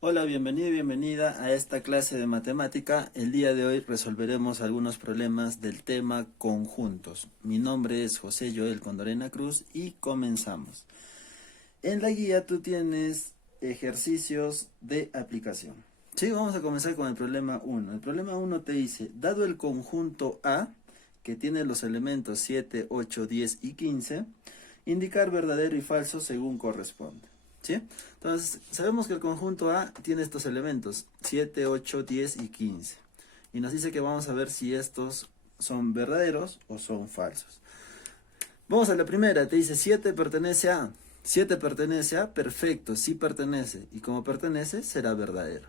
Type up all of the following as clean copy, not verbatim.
Hola, bienvenido y bienvenida a esta clase de matemática. El día de hoy resolveremos algunos problemas del tema conjuntos. Mi nombre es José Joel Condorena Cruz y comenzamos. En la guía tú tienes ejercicios de aplicación. Sí, vamos a comenzar con el problema 1. El problema 1 te dice, dado el conjunto A, que tiene los elementos 7, 8, 10 y 15, indicar verdadero y falso según corresponde. ¿Sí? Entonces, sabemos que el conjunto A tiene estos elementos, 7, 8, 10 y 15. Y nos dice que vamos a ver si estos son verdaderos o son falsos. Vamos a la primera, te dice 7 pertenece a. 7 pertenece a, perfecto, sí pertenece. Y como pertenece, será verdadero.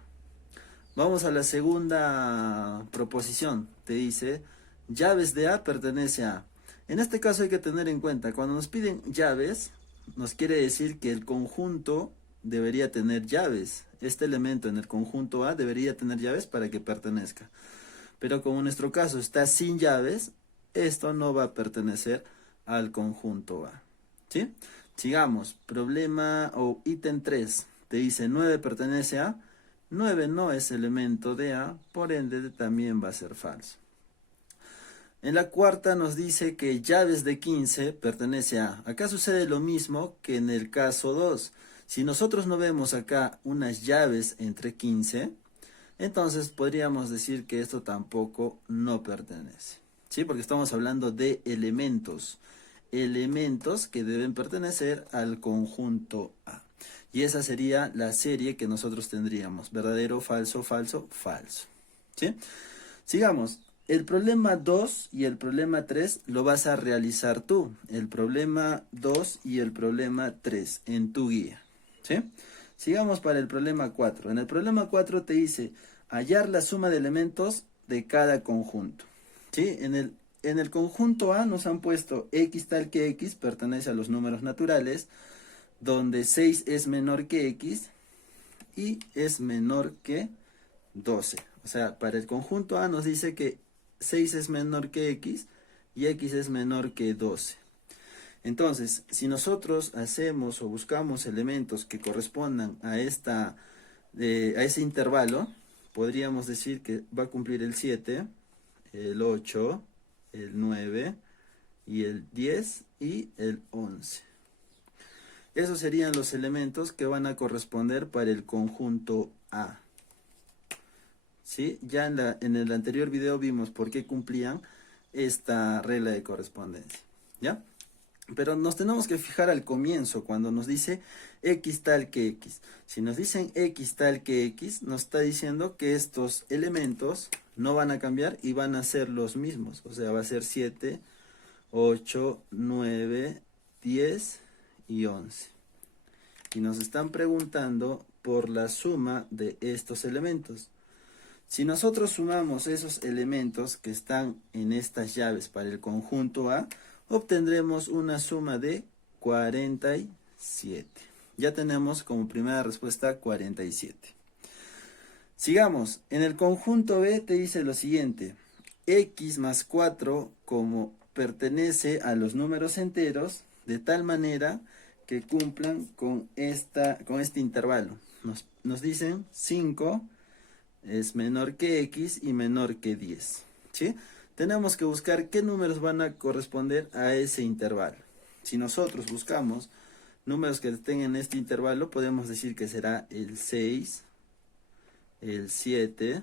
Vamos a la segunda proposición, te dice llaves de A pertenece a. En este caso hay que tener en cuenta, cuando nos piden llaves, nos quiere decir que el conjunto debería tener llaves. Este elemento en el conjunto A debería tener llaves para que pertenezca. Pero como en nuestro caso está sin llaves, esto no va a pertenecer al conjunto A. ¿Sí? Sigamos. Problema o ítem 3. Te dice 9 pertenece a. 9 no es elemento de A, por ende también va a ser falso. En la cuarta nos dice que llaves de 15 pertenece a. Acá sucede lo mismo que en el caso 2. Si nosotros no vemos acá unas llaves entre 15, entonces podríamos decir que esto tampoco no pertenece. ¿Sí? Porque estamos hablando de elementos. Elementos que deben pertenecer al conjunto A. Y esa sería la serie que nosotros tendríamos. Verdadero, falso, falso, falso. ¿Sí? Sigamos. El problema 2 y el problema 3 lo vas a realizar tú. El problema 2 y el problema 3 en tu guía. ¿Sí? Sigamos para el problema 4. En el problema 4 te dice hallar la suma de elementos de cada conjunto. ¿Sí? En el conjunto A nos han puesto x tal que x pertenece a los números naturales, donde 6 es menor que x y es menor que 12. O sea, para el conjunto A nos dice que 6 es menor que x y x es menor que 12. Entonces, si nosotros hacemos o buscamos elementos que correspondan a ese intervalo, podríamos decir que va a cumplir el 7, el 8, el 9 y el 10 y el 11. Esos serían los elementos que van a corresponder para el conjunto A. ¿Sí? Ya en el anterior video vimos por qué cumplían esta regla de correspondencia. ¿Ya? Pero nos tenemos que fijar al comienzo cuando nos dice x tal que x. Si nos dicen x tal que x, nos está diciendo que estos elementos no van a cambiar y van a ser los mismos. O sea, va a ser 7, 8, 9, 10 y 11. Y nos están preguntando por la suma de estos elementos. Si nosotros sumamos esos elementos que están en estas llaves para el conjunto A, obtendremos una suma de 47. Ya tenemos como primera respuesta 47. Sigamos. En el conjunto B te dice lo siguiente. X más 4 como pertenece a los números enteros, de tal manera que cumplan con este intervalo. Nos dicen 5 es menor que x y menor que 10. ¿Sí? Tenemos que buscar qué números van a corresponder a ese intervalo. Si nosotros buscamos números que estén en este intervalo, podemos decir que será el 6, el 7,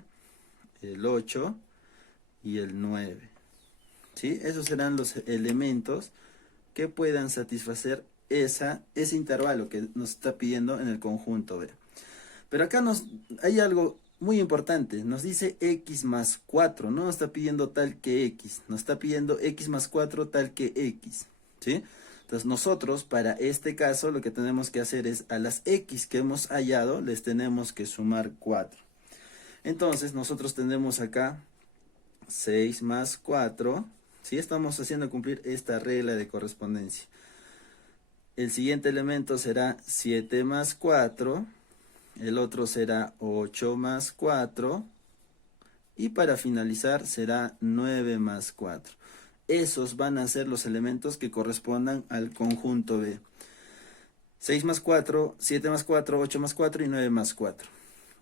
el 8 y el 9. ¿Sí? Esos serán los elementos que puedan satisfacer ese intervalo que nos está pidiendo en el conjunto B. Pero acá hay algo muy importante, nos dice x más 4, no nos está pidiendo tal que x, nos está pidiendo x más 4 tal que x, ¿sí? Entonces nosotros para este caso lo que tenemos que hacer es a las x que hemos hallado les tenemos que sumar 4. Entonces nosotros tendremos acá 6 más 4, ¿sí? Estamos haciendo cumplir esta regla de correspondencia. El siguiente elemento será 7 más 4. El otro será 8 más 4. Y para finalizar será 9 más 4. esos van a ser los elementos que correspondan al conjunto B. 6 más 4, 7 más 4, 8 más 4 y 9 más 4.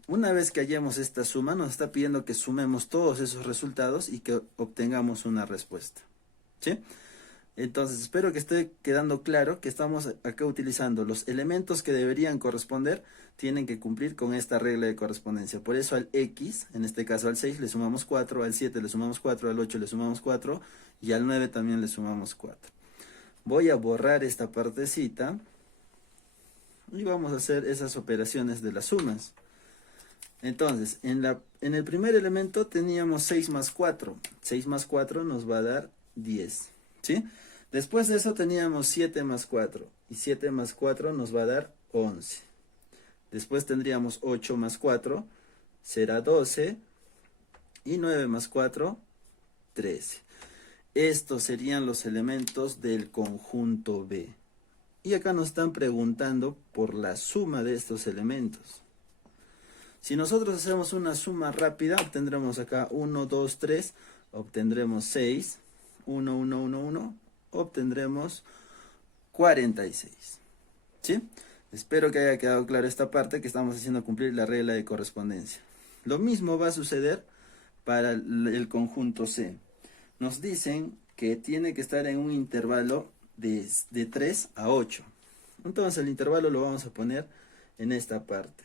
Una vez que hallemos esta suma, nos está pidiendo que sumemos todos esos resultados y que obtengamos una respuesta. ¿Sí? Entonces, espero que esté quedando claro que estamos acá utilizando los elementos que deberían corresponder, tienen que cumplir con esta regla de correspondencia. Por eso al X, en este caso al 6, le sumamos 4, al 7 le sumamos 4, al 8 le sumamos 4 y al 9 también le sumamos 4. Voy a borrar esta partecita y vamos a hacer esas operaciones de las sumas. Entonces, en el primer elemento teníamos 6 más 4. 6 más 4 nos va a dar 10. ¿Sí? Después de eso teníamos 7 más 4. Y 7 más 4 nos va a dar 11. Después tendríamos 8 más 4. Será 12. Y 9 más 4, 13. Estos serían los elementos del conjunto B. Y acá nos están preguntando por la suma de estos elementos. Si nosotros hacemos una suma rápida, obtendremos acá 1, 2, 3, obtendremos 6, 1, 1, 1, 1, obtendremos 46. ¿Sí? Espero que haya quedado claro esta parte, que estamos haciendo cumplir la regla de correspondencia. Lo mismo va a suceder para el conjunto C. Nos dicen que tiene que estar en un intervalo de 3 a 8. Entonces el intervalo lo vamos a poner en esta parte.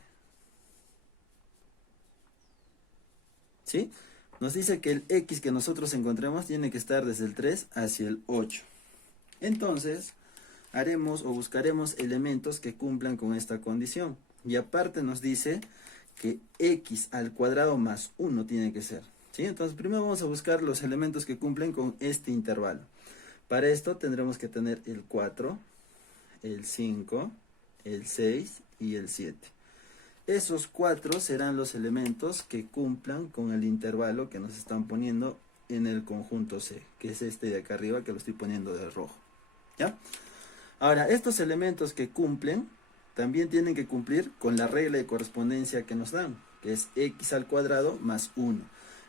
¿Sí? Nos dice que el X que nosotros encontremos tiene que estar desde el 3 hacia el 8. Entonces, haremos o buscaremos elementos que cumplan con esta condición. Y aparte nos dice que X al cuadrado más 1 tiene que ser. ¿Sí? Entonces, primero vamos a buscar los elementos que cumplen con este intervalo. Para esto tendremos que tener el 4, el 5, el 6 y el 7. Esos 4 serán los elementos que cumplan con el intervalo que nos están poniendo en el conjunto C, que es este de acá arriba que lo estoy poniendo de rojo. ¿Ya? Ahora, estos elementos que cumplen también tienen que cumplir con la regla de correspondencia que nos dan, que es X al cuadrado más 1.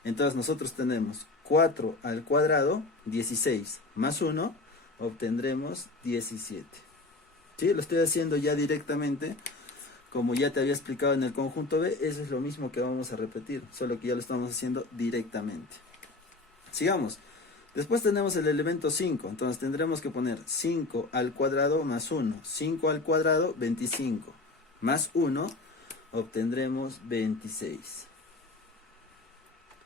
Entonces nosotros tenemos 4 al cuadrado, 16, más 1, obtendremos 17. ¿Sí? Lo estoy haciendo ya directamente. Como ya te había explicado en el conjunto B, eso es lo mismo que vamos a repetir, solo que ya lo estamos haciendo directamente. Sigamos. Después tenemos el elemento 5, entonces tendremos que poner 5 al cuadrado más 1. 5 al cuadrado, 25. Más 1, obtendremos 26.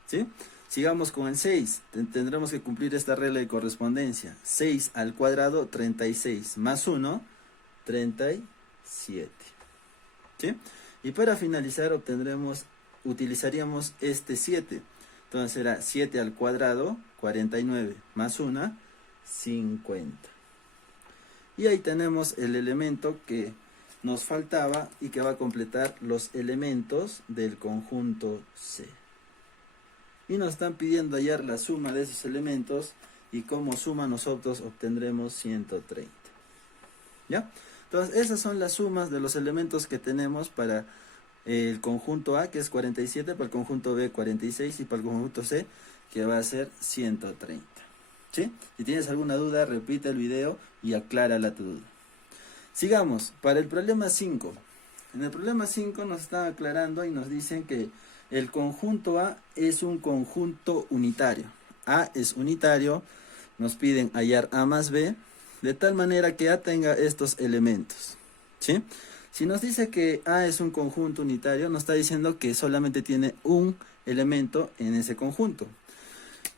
¿Sí? Sigamos con el 6. Tendremos que cumplir esta regla de correspondencia. 6 al cuadrado, 36. Más 1, 37. ¿Sí? Y para finalizar utilizaríamos este 7. Entonces será 7 al cuadrado, 49, más 1, 50. Y ahí tenemos el elemento que nos faltaba y que va a completar los elementos del conjunto C. Y nos están pidiendo hallar la suma de esos elementos y como suma nosotros obtendremos 130. ¿Ya? Entonces, esas son las sumas de los elementos que tenemos para el conjunto A, que es 47, para el conjunto B, 46, y para el conjunto C, que va a ser 130. ¿Sí? Si tienes alguna duda, repite el video y aclárala tu duda. Sigamos, para el problema 5. En el problema 5 nos están aclarando y nos dicen que el conjunto A es un conjunto unitario. A es unitario, nos piden hallar A más B, de tal manera que A tenga estos elementos. ¿Sí? Si nos dice que A es un conjunto unitario, nos está diciendo que solamente tiene un elemento en ese conjunto.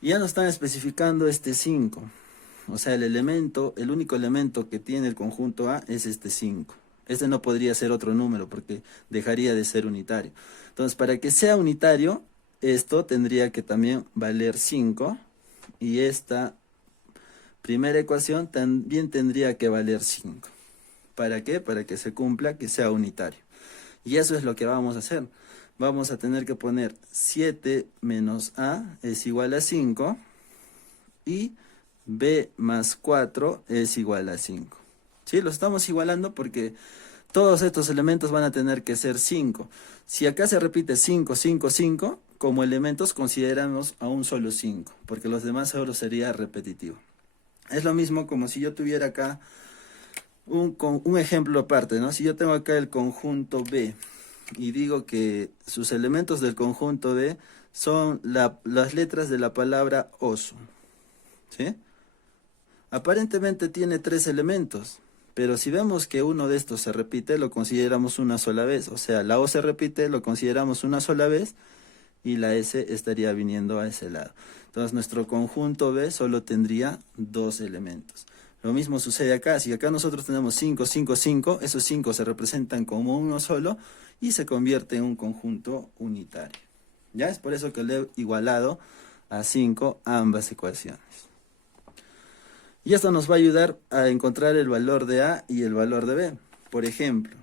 Y ya nos están especificando este 5. O sea, el único elemento que tiene el conjunto A es este 5. Este no podría ser otro número porque dejaría de ser unitario. Entonces, para que sea unitario, esto tendría que también valer 5. Y esta primera ecuación también tendría que valer 5. ¿Para qué? Para que se cumpla que sea unitario. Y eso es lo que vamos a hacer. Vamos a tener que poner 7 menos A es igual a 5 y B más 4 es igual a 5. ¿Sí? Lo estamos igualando porque todos estos elementos van a tener que ser 5. Si acá se repite 5, 5, 5, como elementos consideramos a un solo 5, porque los demás solo sería repetitivo. Es lo mismo como si yo tuviera acá un ejemplo aparte, ¿no? Si yo tengo acá el conjunto B y digo que sus elementos del conjunto B son las letras de la palabra oso, ¿sí? Aparentemente tiene 3 elementos, pero si vemos que uno de estos se repite, lo consideramos una sola vez. O sea, la O se repite, lo consideramos una sola vez y la S estaría viniendo a ese lado. Entonces nuestro conjunto B solo tendría 2 elementos. Lo mismo sucede acá. Si acá nosotros tenemos 5, 5, 5, esos 5 se representan como uno solo y se convierte en un conjunto unitario. ¿Ya? Es por eso que le he igualado a 5 ambas ecuaciones. Y esto nos va a ayudar a encontrar el valor de A y el valor de B. Por ejemplo,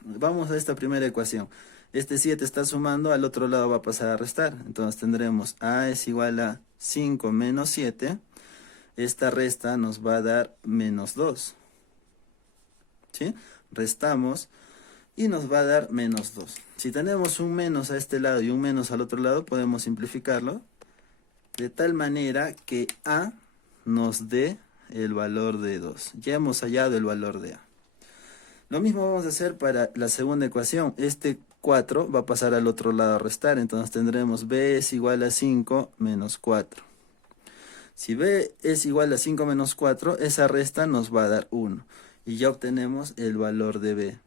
vamos a esta primera ecuación. Este 7 está sumando, al otro lado va a pasar a restar. Entonces tendremos A es igual a 5 menos 7. Esta resta nos va a dar menos 2. ¿Sí? Restamos y nos va a dar menos 2. Si tenemos un menos a este lado y un menos al otro lado, podemos simplificarlo de tal manera que A nos dé el valor de 2. Ya hemos hallado el valor de A. Lo mismo vamos a hacer para la segunda ecuación. Este 4 va a pasar al otro lado a restar. Entonces tendremos B es igual a 5 menos 4. Si B es igual a 5 menos 4, esa resta nos va a dar 1. Y ya obtenemos el valor de B.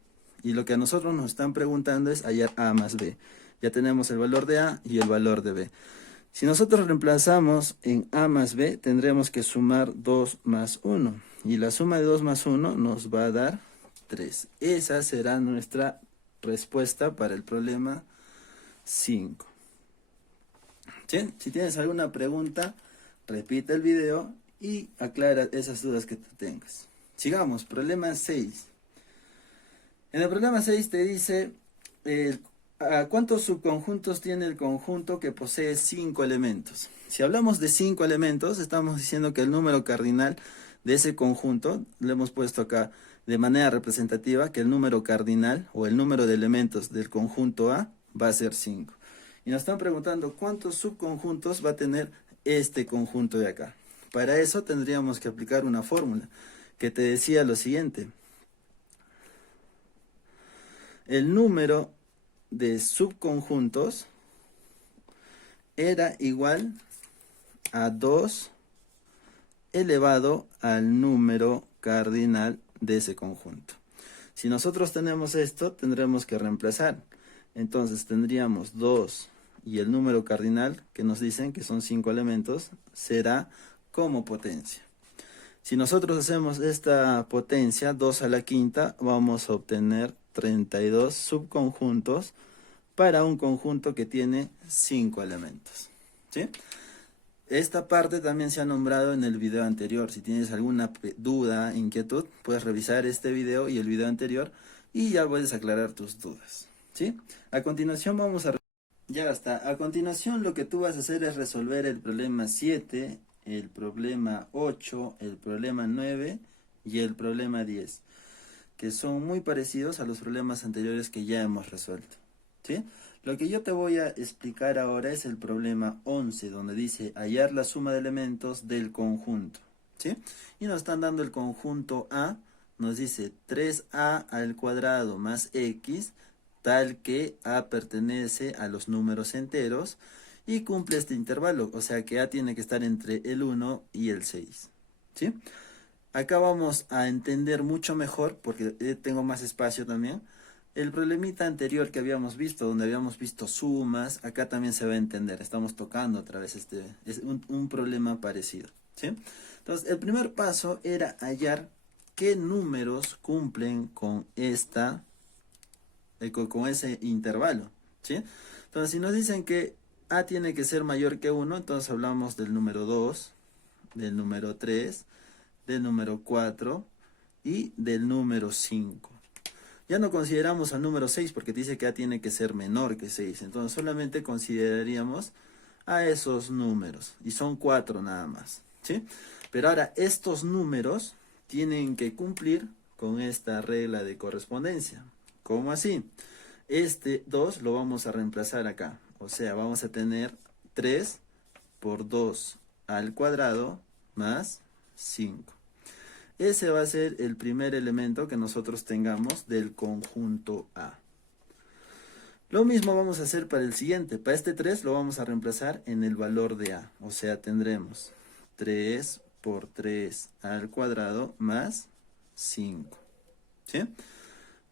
Y lo que a nosotros nos están preguntando es hallar A más B. Ya tenemos el valor de A y el valor de B. Si nosotros reemplazamos en A más B, tendremos que sumar 2 más 1. Y la suma de 2 más 1 nos va a dar 3. Esa será nuestra respuesta para el problema 5. ¿Sí? Si tienes alguna pregunta, repite el video y aclara esas dudas que tú tengas. Sigamos, problema 6. En el problema 6 te dice ¿cuántos subconjuntos tiene el conjunto que posee 5 elementos? Si hablamos de 5 elementos, estamos diciendo que el número cardinal de ese conjunto, lo hemos puesto acá de manera representativa, que el número cardinal o el número de elementos del conjunto A va a ser 5. Y nos están preguntando cuántos subconjuntos va a tener este conjunto de acá. Para eso tendríamos que aplicar una fórmula que te decía lo siguiente. El número de subconjuntos era igual a 2 elevado al número cardinal de ese conjunto. Si nosotros tenemos esto, tendremos que reemplazar. Entonces tendríamos 2 y el número cardinal, que nos dicen que son 5 elementos, será como potencia. Si nosotros hacemos esta potencia, 2 a la quinta, vamos a obtener 32 subconjuntos para un conjunto que tiene 5 elementos. ¿Sí? Esta parte también se ha nombrado en el video anterior. Si tienes alguna duda, inquietud, puedes revisar este video y el video anterior y ya puedes aclarar tus dudas. ¿Sí? A continuación vamos a... Ya está. A continuación lo que tú vas a hacer es resolver el problema 7, el problema 8, el problema 9 y el problema 10, que son muy parecidos a los problemas anteriores que ya hemos resuelto. ¿Sí? Lo que yo te voy a explicar ahora es el problema 11, donde dice hallar la suma de elementos del conjunto. ¿Sí? Y nos están dando el conjunto A, nos dice 3A al cuadrado más X, tal que A pertenece a los números enteros y cumple este intervalo, o sea que A tiene que estar entre el 1 y el 6. ¿Sí? Acá vamos a entender mucho mejor, porque tengo más espacio también, el problemita anterior que habíamos visto, donde habíamos visto sumas. Acá también se va a entender, estamos tocando otra vez es un problema parecido. ¿Sí? Entonces, el primer paso era hallar qué números cumplen con con ese intervalo. ¿Sí? Entonces, si nos dicen que A tiene que ser mayor que 1, entonces hablamos del número 2, del número 3, del número 4 y del número 5. Ya no consideramos al número 6 porque dice que A tiene que ser menor que 6. Entonces solamente consideraríamos a esos números. Y son 4 nada más. ¿Sí? Pero ahora estos números tienen que cumplir con esta regla de correspondencia. ¿Cómo así? Este 2 lo vamos a reemplazar acá. O sea, vamos a tener 3 por 2 al cuadrado más 5. Ese va a ser el primer elemento que nosotros tengamos del conjunto A. Lo mismo vamos a hacer para el siguiente. Para este 3 lo vamos a reemplazar en el valor de A. O sea, tendremos 3 por 3 al cuadrado más 5. ¿Sí?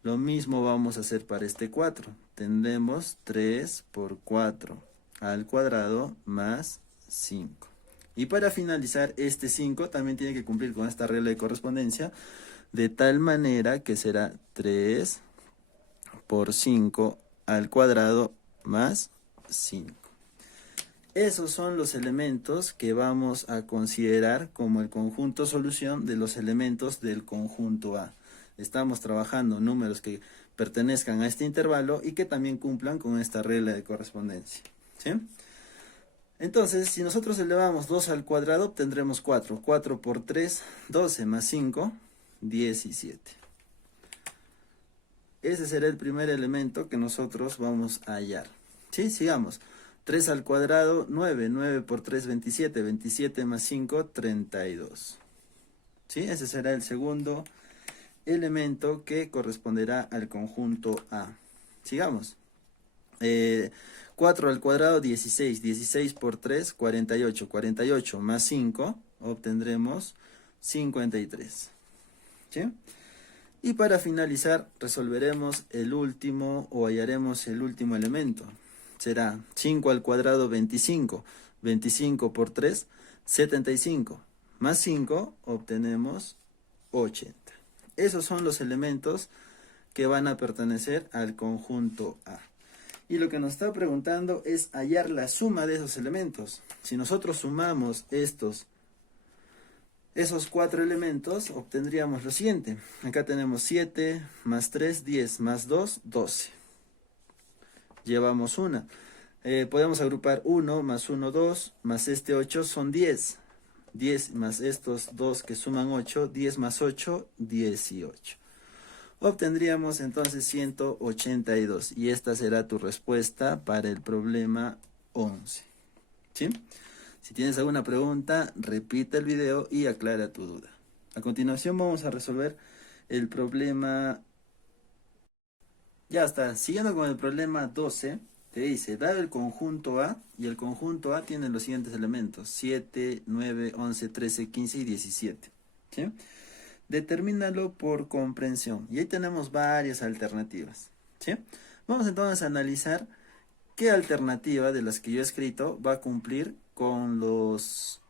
Lo mismo vamos a hacer para este 4. Tendremos 3 por 4 al cuadrado más 5. Y para finalizar, este 5 también tiene que cumplir con esta regla de correspondencia, de tal manera que será 3 por 5 al cuadrado más 5. Esos son los elementos que vamos a considerar como el conjunto solución de los elementos del conjunto A. Estamos trabajando números que pertenezcan a este intervalo y que también cumplan con esta regla de correspondencia. ¿Sí? Entonces, si nosotros elevamos 2 al cuadrado, obtendremos 4. 4 por 3, 12 más 5, 17. Ese será el primer elemento que nosotros vamos a hallar. ¿Sí? Sigamos. 3 al cuadrado, 9. 9 por 3, 27. 27 más 5, 32. ¿Sí? Ese será el segundo elemento que corresponderá al conjunto A. Sigamos. 4 al cuadrado, 16. 16 por 3, 48. 48 más 5, obtendremos 53. ¿Sí? Y para finalizar, resolveremos el último o hallaremos el último elemento. Será 5 al cuadrado, 25. 25 por 3, 75. Más 5, obtenemos 80. Esos son los elementos que van a pertenecer al conjunto A. Y lo que nos está preguntando es hallar la suma de esos elementos. Si nosotros sumamos esos 4 elementos, obtendríamos lo siguiente. Acá tenemos 7 más 3, 10 más 2, 12. Llevamos una. Podemos agrupar 1 más 1, 2, más este 8 son 10. 10 más estos 2 que suman 8, 10 más 8, 18. Obtendríamos entonces 182 y esta será tu respuesta para el problema 11. ¿Sí? Si tienes alguna pregunta, repite el video y aclara tu duda. A continuación vamos a resolver el problema. Ya está, siguiendo con el problema 12, te dice, dado el conjunto A, y el conjunto A tiene los siguientes elementos, 7, 9, 11, 13, 15 y 17. ¿Sí? Determínalo por comprensión. Y ahí tenemos varias alternativas. ¿Sí? Vamos entonces a analizar qué alternativa de las que yo he escrito va a cumplir con los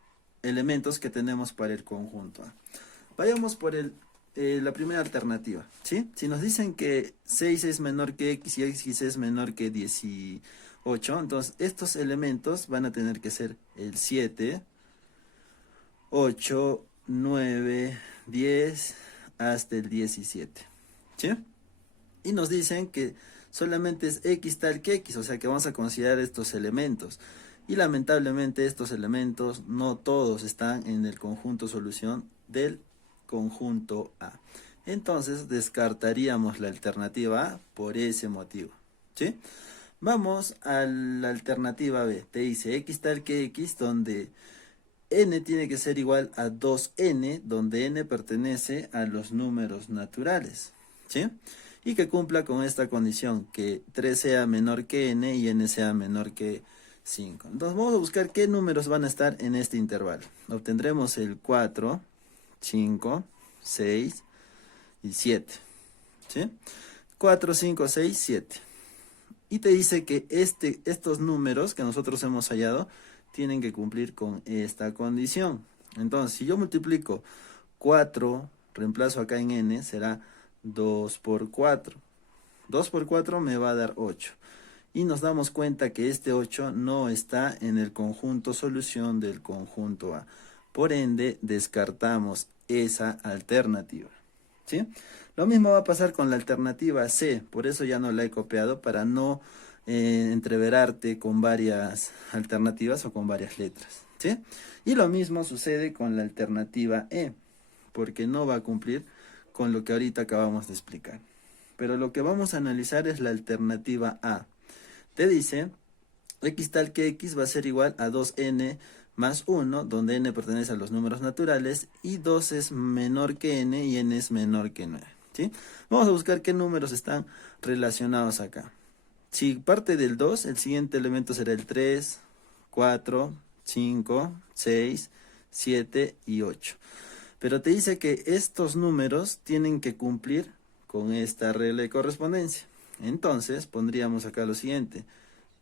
elementos que tenemos para el conjunto A. Vayamos por la primera alternativa. ¿Sí? Si nos dicen que 6 es menor que X y X es menor que 18, entonces estos elementos van a tener que ser el 7, 8, 9, 10 hasta el 17. ¿Sí? Y nos dicen que solamente es X tal que X, o sea que vamos a considerar estos elementos. Y lamentablemente estos elementos no todos están en el conjunto solución del conjunto A. Entonces descartaríamos la alternativa A por ese motivo. ¿Sí? Vamos a la alternativa B. Te dice X tal que X, donde n tiene que ser igual a 2n, donde n pertenece a los números naturales, ¿sí? Y que cumpla con esta condición, que 3 sea menor que n y n sea menor que 5. Entonces vamos a buscar qué números van a estar en este intervalo. Obtendremos el 4, 5, 6 y 7, ¿sí? 4, 5, 6, 7. Y te dice que estos números que nosotros hemos hallado tienen que cumplir con esta condición. Entonces, si yo multiplico 4, reemplazo acá en n, será 2 por 4. 2 por 4 me va a dar 8. Y nos damos cuenta que este 8 no está en el conjunto solución del conjunto A. Por ende, descartamos esa alternativa. ¿Sí? Lo mismo va a pasar con la alternativa C. Por eso ya no la he copiado para no entreverarte con varias alternativas o con varias letras, ¿sí? Y lo mismo sucede con la alternativa E, porque no va a cumplir con lo que ahorita acabamos de explicar. Pero lo que vamos a analizar es la alternativa A. Te dice X tal que X va a ser igual a 2n más 1, donde n pertenece a los números naturales, y 2 es menor que n y n es menor que 9. ¿Sí? Vamos a buscar qué números están relacionados acá. Si parte del 2, el siguiente elemento será el 3, 4, 5, 6, 7 y 8. Pero te dice que estos números tienen que cumplir con esta regla de correspondencia. Entonces pondríamos acá lo siguiente: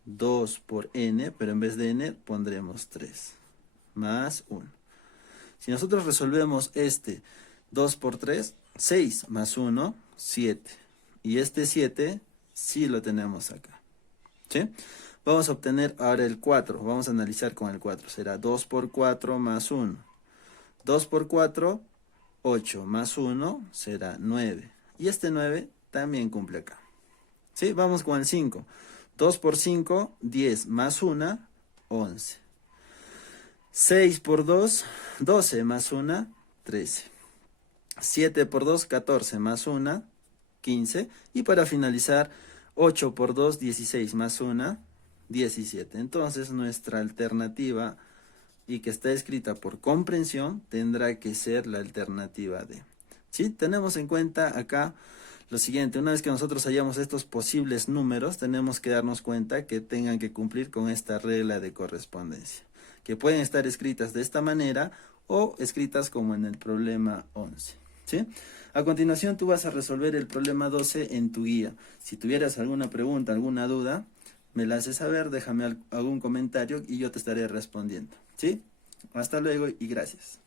2 por n, pero en vez de n pondremos 3, más 1. Si nosotros resolvemos este 2 por 3, 6 más 1, 7. Y este 7 sí lo tenemos acá. ¿Sí? Vamos a obtener ahora el 4. Vamos a analizar con el 4. Será 2 por 4 más 1. 2 por 4, 8 más 1 será 9. Y este 9 también cumple acá. ¿Sí? Vamos con el 5. 2 por 5, 10 más 1, 11. 6 por 2, 12 más 1, 13. 7 por 2, 14 más 1, 15. Y para finalizar, 8 por 2, 16 más 1, 17. Entonces nuestra alternativa, y que está escrita por comprensión, tendrá que ser la alternativa D. ¿Sí? Tenemos en cuenta acá lo siguiente: una vez que nosotros hallamos estos posibles números, tenemos que darnos cuenta que tengan que cumplir con esta regla de correspondencia, que pueden estar escritas de esta manera o escritas como en el problema 11. ¿Sí? A continuación tú vas a resolver el problema 12 en tu guía. Si tuvieras alguna pregunta, alguna duda, me la haces saber, déjame algún comentario y yo te estaré respondiendo. ¿Sí? Hasta luego y gracias.